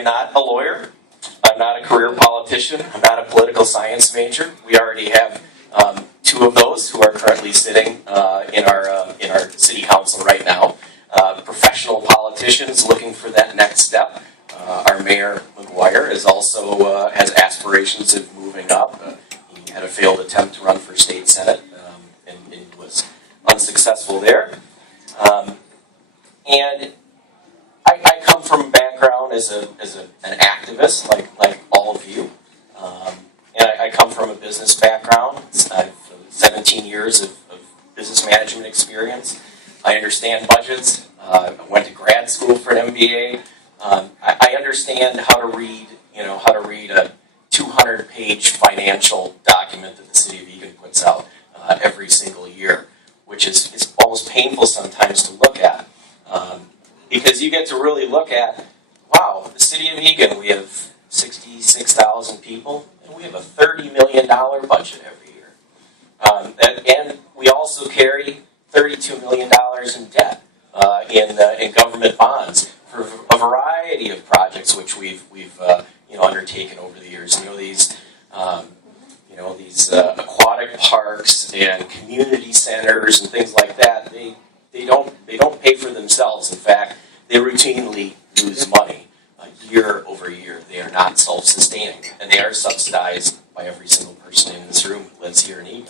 am not a lawyer. I'm not a career politician. I'm not a political science major. We already have two of those who are currently sitting in our city council right now. Professional politicians looking for that next step. Our mayor McGuire is also has aspirations of moving up. He had a failed attempt to run for state senate and was unsuccessful there. And I come from a background as an activist, like all of you, and I come from a business background. I've 17 years of business management experience. I understand budgets. I went to grad school for an MBA. I understand how to read, a 200-page financial document that the city of Eagan puts out every single year, which is almost painful sometimes to look at. Because you get to really look at, wow, the city of Eagan, we have 66,000 people, and we have a $30 million budget every year. And we also carry $32 million in debt in government bonds for a variety of projects which we've undertaken over the years. These aquatic parks and community centers and things like that. They don't pay for themselves. In fact, they routinely lose money year over year. They are not self-sustaining, and they are subsidized by every single person in this room who lives here in Eagan.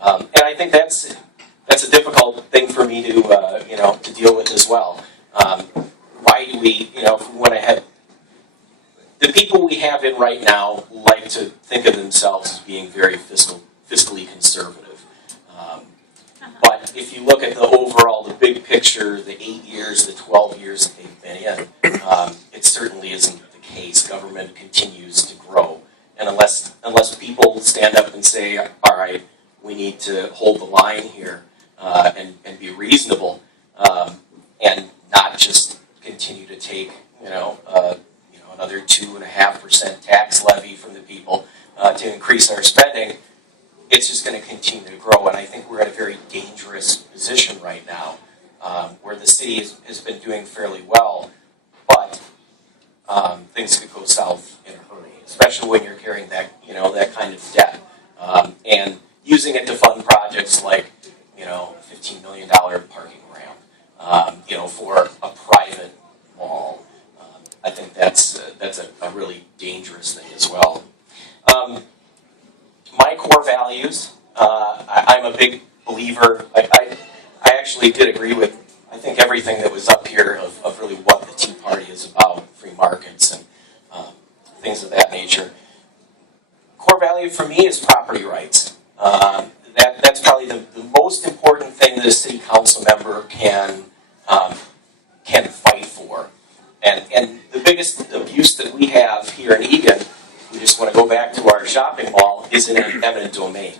And I think that's a difficult thing for me to deal with as well. Why do we, if we want to have the people we have in right now like to think of themselves as being very fiscally conservative. But if you look at the overall, the big picture, the 8 years, the 12 years that they've been in, it certainly isn't the case. Government continues to grow. And unless people stand up and say, all right, we need to hold the line here and be reasonable and not just continue to take, another 2.5% tax levy from the people to increase our spending, it's just going to continue to grow. And I think we're at a very dangerous position right now where the city has been doing fairly well, but things could go south in a hurry, especially when you're carrying that, that kind of debt and using it to fund projects like, $15 million parking ramp, for a private mall. I think that's a really dangerous thing as well. My core values, I'm a big believer, I actually did agree with, I think, everything that was up here of really what the Tea Party is about, free markets and things of that nature. Core value for me is property rights. That's probably the most important thing that a city council member can fight for. And the biggest abuse that we have here in Eagan, we just want to go back to our shopping mall, is in eminent domain.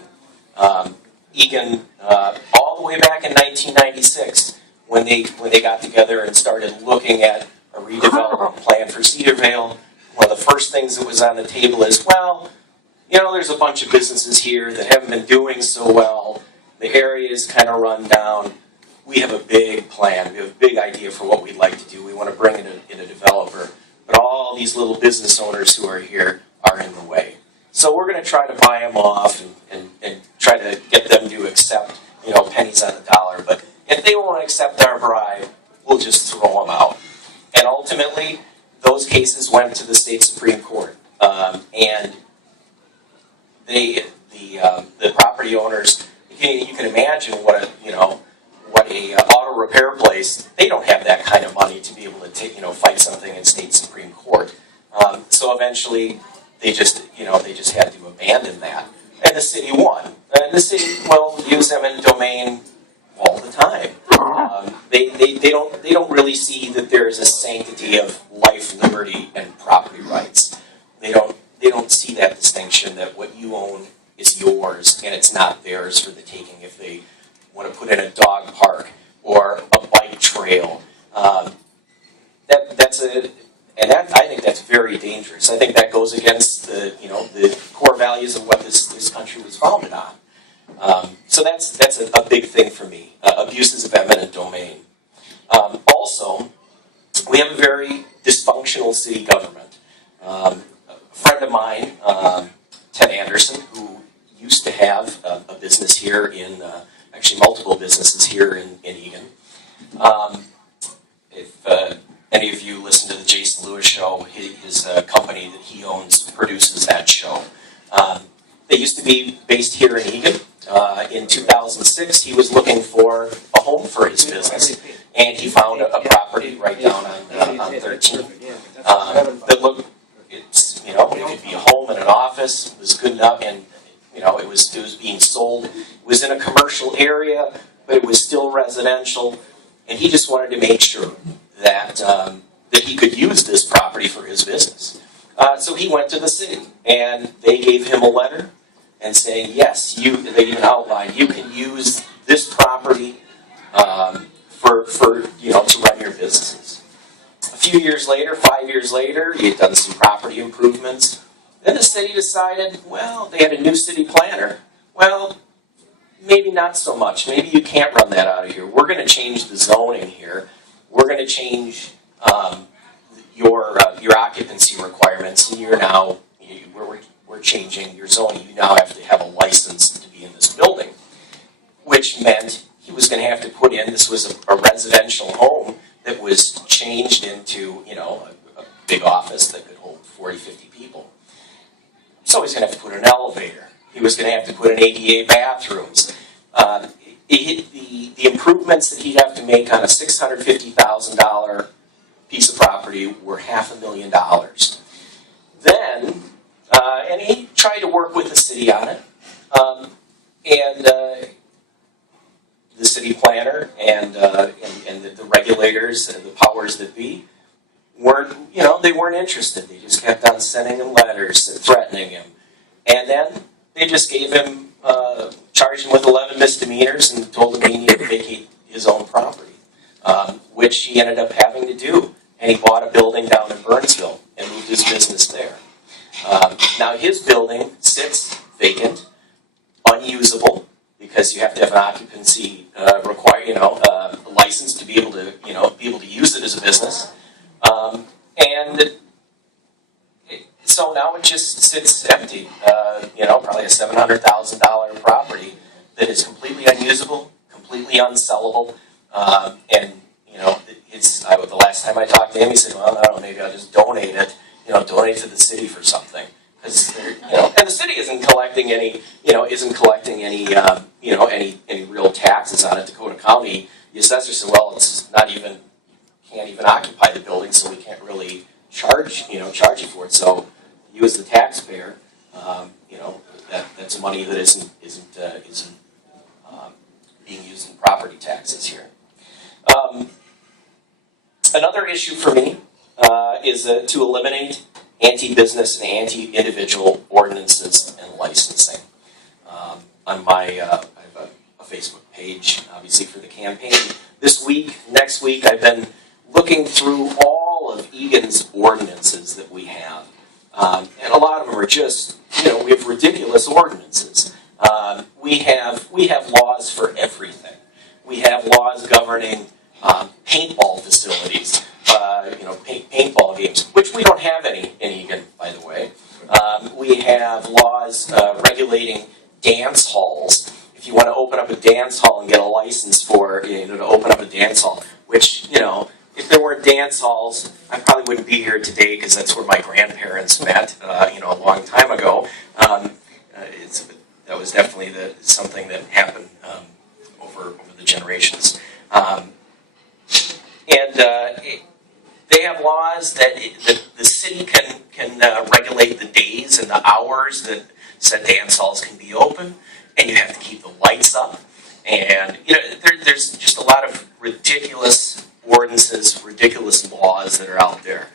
Eagan, all the way back in 1996, when they got together and started looking at a redevelopment plan for Cedarvale, one of the first things that was on the table is, well, there's a bunch of businesses here that haven't been doing so well. The area is kind of run down. We have a big plan. We have a big idea for what we'd like to do. We want to bring in a developer. But all these little business owners who are here are in the way. So we're going to try to buy them off and try to get them to accept, pennies on the dollar. But if they won't accept our bribe, we'll just throw them out. And ultimately, those cases went to the state Supreme Court. And the property owners, you can imagine what a auto repair place, they don't have that kind of money to be able to fight something in state Supreme Court. So eventually they just had to abandon that. And the city won. And the city will use eminent domain all the time. They don't really see that there is a sanctity of life, liberty, and property rights. They don't see that distinction that what you own is yours and it's not theirs for the taking if they want to put in a dog park or a bike trail. I think that's very dangerous. I think that goes against the core values of what this country was founded on. So that's a big thing for me. Abuses of eminent domain. Also, we have a very dysfunctional city government. A friend of mine, Ted Anderson, who used to have a business here in, actually multiple businesses here in Eagan. If any of you listen to the Jason Lewis show, his company that he owns produces that show. They used to be based here in Eagan. In 2006, he was looking for a home for his business, and he found a property right down on 13. That looked, it's, you know, it could be a home and an office. It was good enough, and you know, it was being sold. It was in a commercial area, but it was still residential, and he just wanted to make sure that that he could use this property for his business. So he went to the city, and they gave him a letter and saying, yes, they even outlined, you can use this property for you know, to run your businesses. A few years later, 5 years later, he had done some property improvements. Then the city decided, well, they had a new city planner. Well, maybe not so much. Maybe you can't run that out of here. We're going to change the zoning here. We're going to change your occupancy requirements, and you're now, we're changing your zoning. You now have to have a license to be in this building, which meant he was going to have to put in, this was a residential home that was changed into, you know, a big office that could hold 40, 50 people. So he's going to have to put an elevator. He was going to have to put in ADA bathrooms. The improvements that he'd have to make on a $650,000 piece of property were $500,000. Then, and he tried to work with the city on it, and the city planner and the regulators and the powers that be weren't, you know, they weren't interested. They just kept on sending him letters and threatening him, and then they just gave him, charged him with 11 misdemeanors and told him he needed to vacate his own property, which he ended up having to do. And he bought a building down in Burnsville and moved his business there. Now his building sits vacant, unusable, because you have to have an occupancy license to be able to, you know, use it as a business. So now it just sits empty. You know, probably a $700,000 property that is completely unusable, completely unsellable, and you know, the last time I talked to him, he said, "Well, I don't know, maybe I'll just donate it. You know, donate to the city for something." Because you know, and the city isn't collecting any, any real taxes on it. Dakota County, the assessor said, "Well, it's not even, can't even occupy the building, so we can't really charge you for it." So you as the taxpayer, you know, that's money that isn't being used in property taxes here. Another issue for me is to eliminate anti-business and anti-individual ordinances and licensing. On my, I have a Facebook page, obviously, for the campaign. This week, next week, I've been looking through all of Eagan's ordinances that we have. And a lot of them are just, you know, we have ridiculous ordinances. We have laws for everything. We have laws governing paintball facilities, you know, paintball games, which we don't have any in Eagan, by the way. We have laws regulating dance halls. If you want to open up a dance hall and get a license for, you know, to open up a dance hall, which, you know, if there weren't dance halls, I probably wouldn't be here today because that's where my grandparents met, you know, a long time ago. That was definitely something that happened over the generations. They have laws that the city can regulate the days and the hours that said dance halls can be open, and you have to keep the lights up. And you know, there's just a lot of ridiculous ordinances, ridiculous laws that are out there.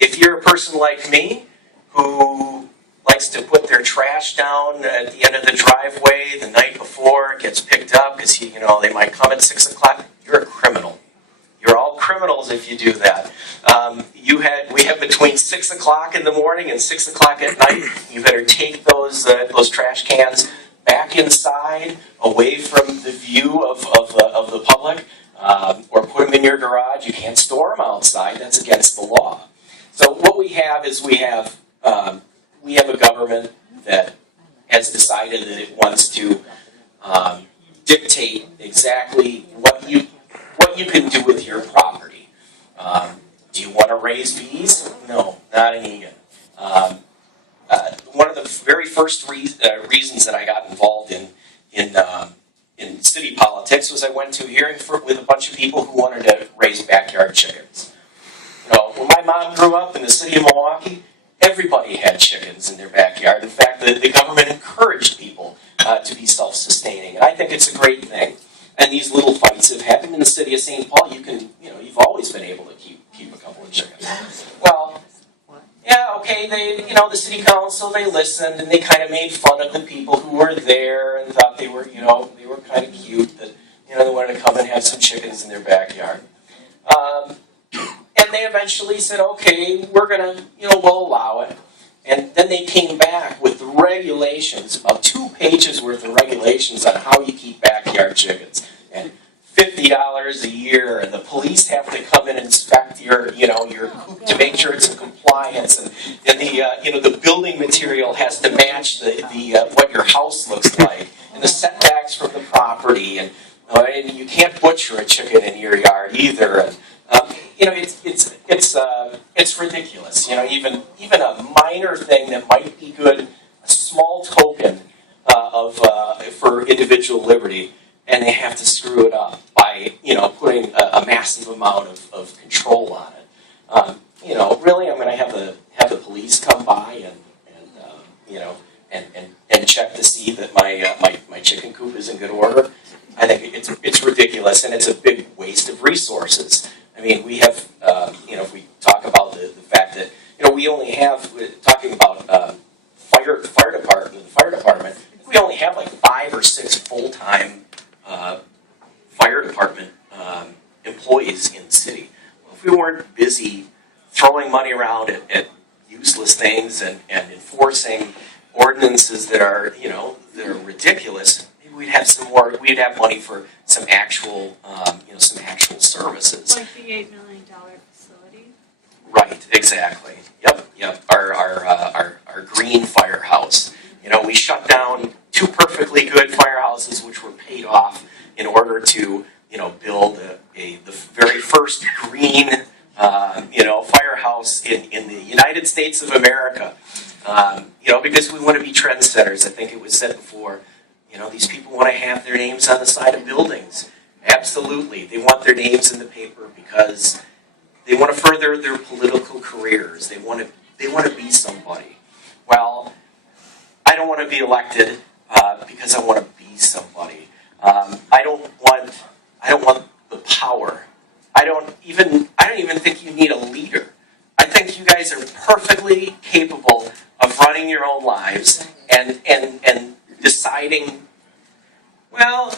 If you're a person like me who likes to put their trash down at the end of the driveway the night before it gets picked up because you know they might come at 6 o'clock, you're a criminal. You're all criminals if you do that. We have between 6 o'clock in the morning and 6 o'clock at night. You better take those trash cans back inside, away from the view of the public, or put them in your garage. You can't store them outside. That's against the law. So what we have is we have a government that has decided that it wants to dictate exactly what you can do with your property. Do you want to raise bees? No, not in Eagan. One of the very first reasons that I got involved in city politics was I went to a hearing with a bunch of people who wanted to raise backyard chickens. You know, when my mom grew up in the city of Milwaukee, everybody had chickens in their backyard. In fact, the government encouraged people to be self-sustaining, and I think it's a great thing. And these little fights have happened in the city of St. Paul. You've always been able to keep a couple of chickens. Well, yeah, okay, the city council, they listened and they kind of made fun of the people who were there and thought they were kind of cute that, they wanted to come and have some chickens in their backyard. And they eventually said, okay, we're gonna, we'll allow it. And then they came back with the regulations, about 2 pages worth of regulations on how you keep backyard chickens. And $50 a year, and the police have to come and inspect your coop to make sure it's in compliance, and the building material has to match what your house looks like, and the setbacks from the property, and you can't butcher a chicken in your yard either. And, it's ridiculous. Even a minor thing that might be good, a small token for individual liberty, and they have to screw it up by putting a massive amount of control on it. Really, I'm going to have the police come by and check to see that my chicken coop is in good order. I think it's ridiculous, and it's a big waste of resources. I mean, we have if we talk about the fact that we only have talking about fire department, we only have like 5 or 6 full-time fire department employees in the city. Well, if we weren't busy throwing money around at useless things and enforcing ordinances that are ridiculous, maybe we'd have money for some actual services. Like the $8 million facility. Right, exactly. Yep. Our green firehouse. We shut down 2 perfectly good firehouses, which were paid off in order to build the very first green firehouse in the United States of America. Because we want to be trendsetters. I think it was said before. These people want to have their names on the side of buildings. Absolutely, they want their names in the paper because they want to further their political careers. They want to be somebody. Well, I don't want to be elected because I want to be somebody. I don't want the power. I don't even think you need a leader. I think you guys are perfectly capable of running your own lives and deciding, well,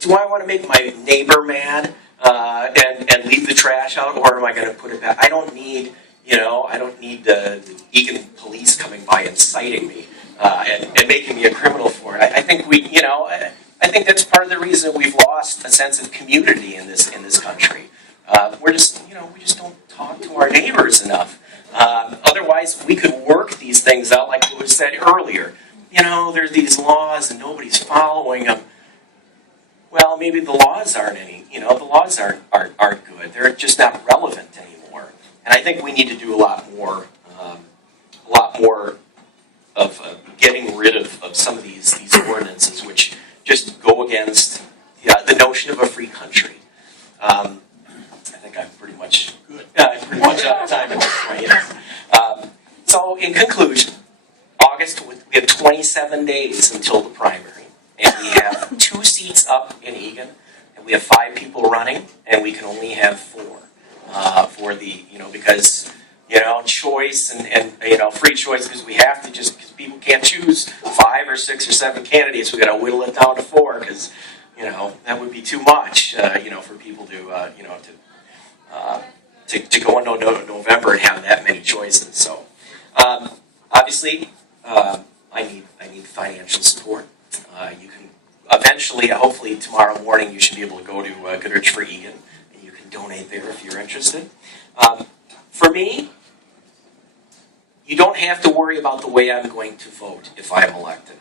do I want to make my neighbor mad and leave the trash out, or am I going to put it back? I don't need the Eagan police coming by and citing me and making me a criminal for it. I think I think that's part of the reason we've lost a sense of community in this country. We just don't talk to our neighbors enough. Otherwise, we could work these things out, like it was said earlier. There's these laws and nobody's following them. Well, maybe the laws aren't good. They're just not relevant anymore. And I think we need to do a lot more of getting rid of some of these ordinances, which just go against the notion of a free country. I think I'm pretty much out of time at this point. So, in conclusion, August, we have 27 days until the primary. And we have 2 seats up in Eagan, and we have 5 people running, and we can only have 4 for the, because, choice and free choice, because we have to because people can't choose 5 or 6 or 7 candidates. We got to whittle it down to 4, because, that would be too much, for people to go into November and have that many choices. So, obviously, I need financial support. You can eventually, hopefully tomorrow morning, you should be able to go to Goodrich for Eagan, and you can donate there if you're interested. For me, you don't have to worry about the way I'm going to vote if I'm elected.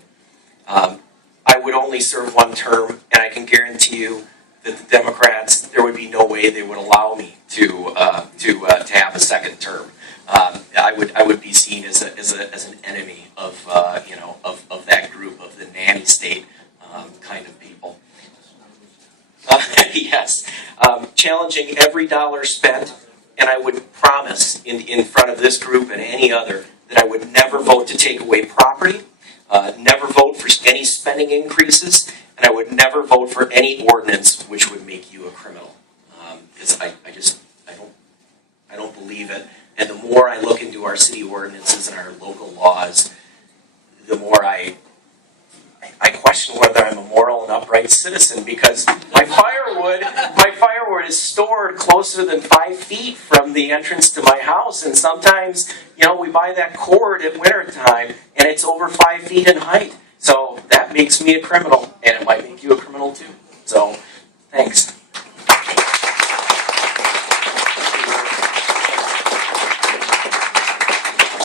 I would only serve one term, and I can guarantee you that the Democrats, there would be no way they would allow me to have a second term. I would be seen as an enemy of of that group of the nanny state kind of people. Yes, challenging every dollar spent, and I would promise in front of this group and any other that I would never vote to take away property, never vote for any spending increases, and I would never vote for any ordinance which would make you a criminal. Because I don't believe it. And the more I look into our city ordinances and our local laws, the more I question whether I'm a moral and upright citizen, because my firewood is stored closer than 5 feet from the entrance to my house, and sometimes, we buy that cord at winter time, and it's over 5 feet in height. So that makes me a criminal, and it might make you a criminal too. So, thanks.